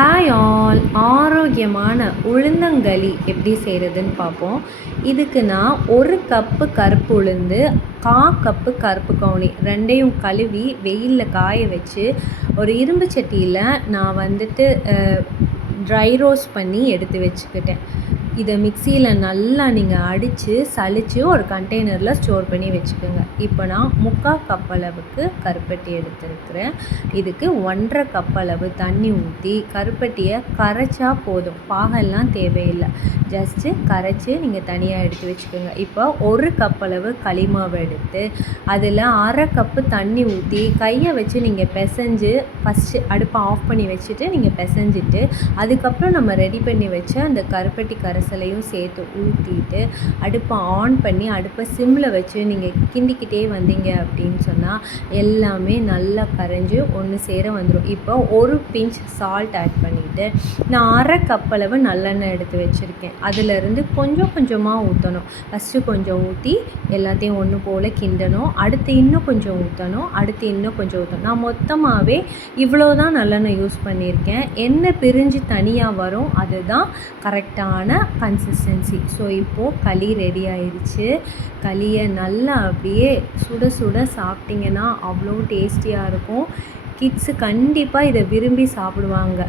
Hi all ஆரோக்கியமான உளுந்தங்களி எப்படி செய்கிறதுன்னு பார்ப்போம். இதுக்கு நான் ஒரு கப்பு கருப்பு உளுந்து கா கப்பு கருப்பு கவுனி ரெண்டையும் கழுவி வெயிலில் காய வச்சு ஒரு இரும்பு சட்டியில் நான் வந்துட்டு ட்ரை ரோஸ்ட் பண்ணி எடுத்து வச்சுக்கிட்டேன். இதை மிக்சியில் நல்லா நீங்கள் அடித்து சலித்து ஒரு கண்டெய்னரில் ஸ்டோர் பண்ணி வச்சுக்கோங்க. இப்போ நான் முக்கால் கப் அளவுக்கு கருப்பட்டி எடுத்துருக்கிறேன். இதுக்கு ஒன்றரை கப் அளவு தண்ணி ஊற்றி கருப்பட்டியை கரைச்சா போதும். பாகெல்லாம் தேவையில்லை. ஜஸ்ட்டு கரைச்சி நீங்கள் தனியாக எடுத்து வச்சுக்கோங்க. இப்போ ஒரு கப் அளவு களிமாவு எடுத்து அதில் அரை கப்பு தண்ணி ஊற்றி கையை வச்சு நீங்கள் பிசைஞ்சு ஃபஸ்ட்டு அடுப்பை ஆஃப் பண்ணி வச்சுட்டு நீங்கள் பிசைஞ்சிட்டு அதுக்கப்புறம் நம்ம ரெடி பண்ணி வச்ச அந்த கருப்பட்டி கரை கரைசலையும் சேர்த்து ஊற்றிட்டு அடுப்பை ஆன் பண்ணி அடுப்பை சிம்மில் வச்சு நீங்கள் கிண்டிக்கிட்டே வந்தீங்க அப்படின்னு சொன்னால் எல்லாமே நல்லா கரைஞ்சி ஒன்று சேர வந்துடும் இப்போ ஒரு பிஞ்ச் சால்ட் ஆட் பண்ணிவிட்டு நான் அரை கப் அளவு நல்லெண்ணெய் எடுத்து வச்சுருக்கேன். அதிலிருந்து கொஞ்சம் கொஞ்சமாக ஊற்றணும் ஃபஸ்ட்டு கொஞ்சம் ஊற்றி எல்லாத்தையும் ஒன்று போல் கிண்டணும். அடுத்து இன்னும் கொஞ்சம் ஊற்றணும் அடுத்து இன்னும் கொஞ்சம் ஊற்றணும் நான் மொத்தமாகவே இவ்வளோ தான் நல்லெண்ணெய் யூஸ் பண்ணியிருக்கேன். எண்ணெய் பிரிஞ்சு தனியாக வரும். அதுதான் கரெக்டான கன்சிஸ்டன்சி ஸோ இப்போது களி ரெடி ஆயிடுச்சு களியை நல்லா அப்படியே சுட சுட சாப்பிட்டிங்கன்னா அவ்வளோ டேஸ்டியாக இருக்கும். கிட்ஸு கண்டிப்பாக இதை விரும்பி சாப்பிடுவாங்க.